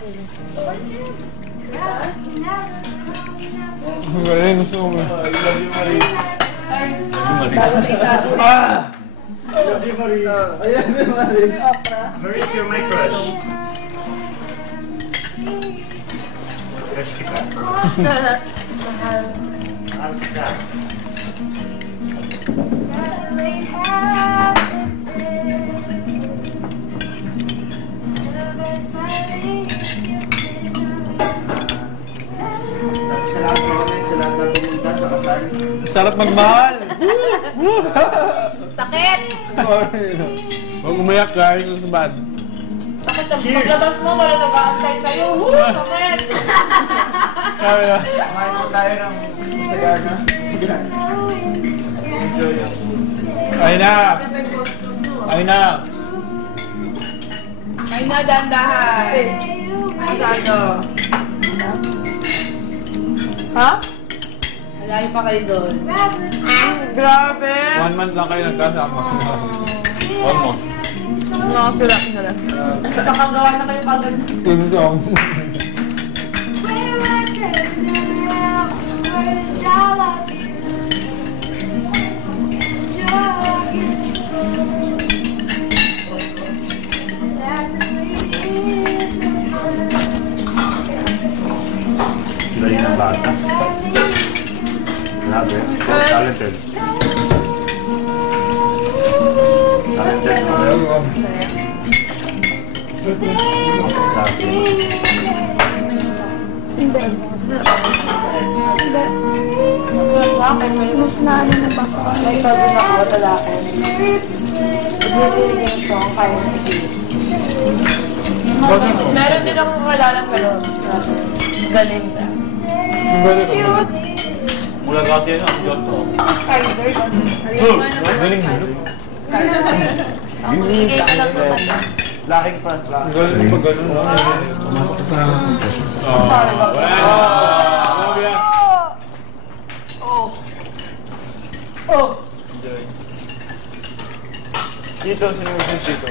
Ang galing, gusto mo. I love you, Maris. Ah! I love you, Maris. I love you, Maris. Maris, you're my crush. Crush kita. Mahal kita. Salamat naman sa lahat na pumunta sa kasal. Sarap magmahal! Sakit! Huwag umayak guys, sa bad. Sakit ang paglabas mo, wala nag-aantay sa'yo. Sakit! Sabi na. Kumain po tayo ng sagana. Enjoy. Ay na! Ay na! Ay na, dandahan. Masyado. Ha? Malayo pa kayo doon. Grabe! 1 month lang kayo nagkasama. Almost. Nakasira ko na lang. Nakagawa na kayo kagad. Tunsong. Galing ng bata. Grabe. Talented. Talented. Hindi. Hindi. Mas naano na ba sa May cousin ako, lalaki. Nagbibigay yung song, kaya meron din akong kalalang gano'n. Galing na. cute. Mula gati yan, ang cute to. Skyler. Galing mo. Bigay ka lang naman. Laking pa. Galing mo pag gano'n. Pumasok ka sa... Oh! Dito, sinunod yung dito.